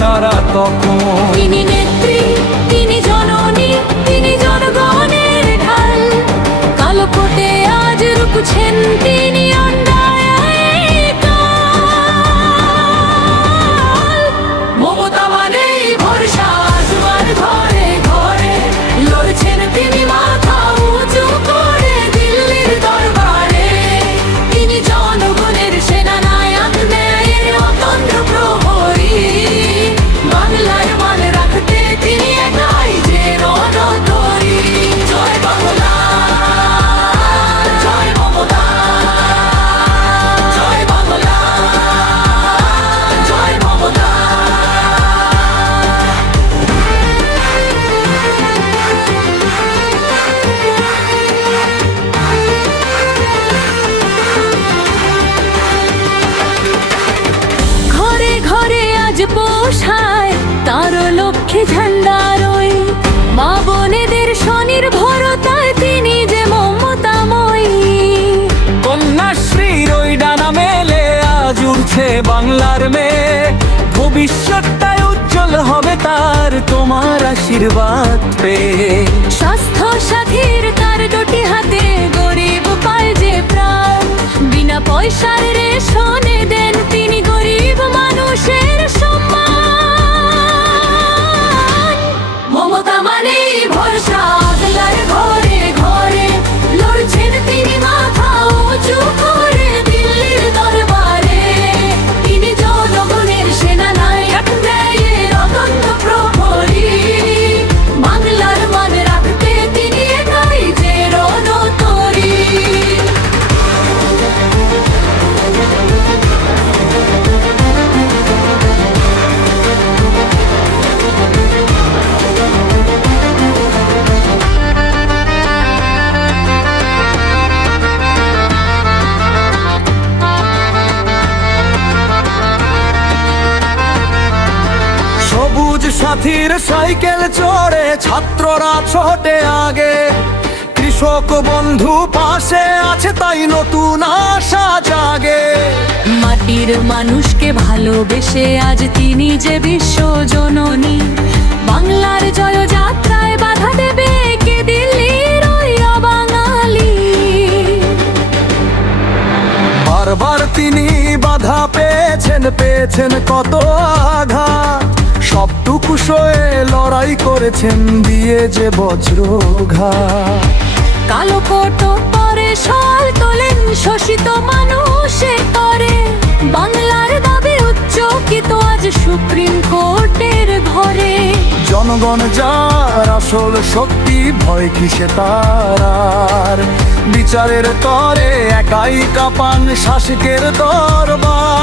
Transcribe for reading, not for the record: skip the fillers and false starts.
তারা তখন। তিনি নেত্রী, তিনি জননী, তিনি জনগণের ঢাল। কালো কোটে আজ রুখছেন তিনি অন্যায় কাল। মমতা মানেই ভরসা আসবার ঘরে ঘরে, লড়ছেন তিনি মাথা উঁচু করে দিল্লির দরবারে। তিনি জনগণের সেনানায়ক, ন্যায়ের অতন্ত্র প্রহরী। বাংলার মান রাখতে তিনি একাই যে রণতরী। জয় বাংলা, জয় মমতা, জয় বাংলা, জয় মমতা। ঘরে ঘরে আজ পোষায় তার লক্ষ্মী ঝান্ডার ওই। মা বোনেদের স্বনির্ভরতায় তিনি যে মমতাময়ী। কন্যাশ্রীর ওই ডানা মেলে আজ উঠছে বাংলার মেয়ে। ভবিষ্যৎটাই উজ্জ্বল হবে তার তোমার আশীর্বাদ পেয়ে। স্বাস্থ্য সাথীর তার দুটি হাতে গরিব পায় যে প্রাণ। বিনা পয়সার রেশনে দেন তিনি গরিব মানুষের সম্মান। মমতা মানেই ভরসা আগলার ঘরে ঘরে, লড়ছেন তিনি মাথা উঁচু করে দিল্লির দরবারে। তিনি জনগণের সেনানায়ক, ন্যায়ের অতন্ত্র প্রহরী। বাংলার মান রাখতে তিনি একাই যে রণতরী। সবুজ সাথীর সাইকেল চড়ে ছাত্ররা ছোটে আগে। কৃষক বন্ধু পাশে আছে তাই নতুন আশা জাগে। মাটির মানুষকে ভালোবেসে আজ তিনি যে বিশ্ব জননী। বাংলার জয় যাত্রায় বাধা দেবে কে দিল্লির ওই অবাঙালি। বারবার তিনি বাধা পেয়েছেন কত আঘাত। সবটুকু সয়ে লড়াই করেছেন দিয়ে যে বজ্রঘাত। কালো কোট পরে শাল তোলেন শোষিত মানুষের তরে। বাংলার দাবি উচ্চকিত আজ সুপ্রিম কোর্টের ঘরে। জনগণ যার আসল শক্তি, ভয় কিসে তার আর। বিচারের তরে একাই কাঁপান শাসকের দরবার।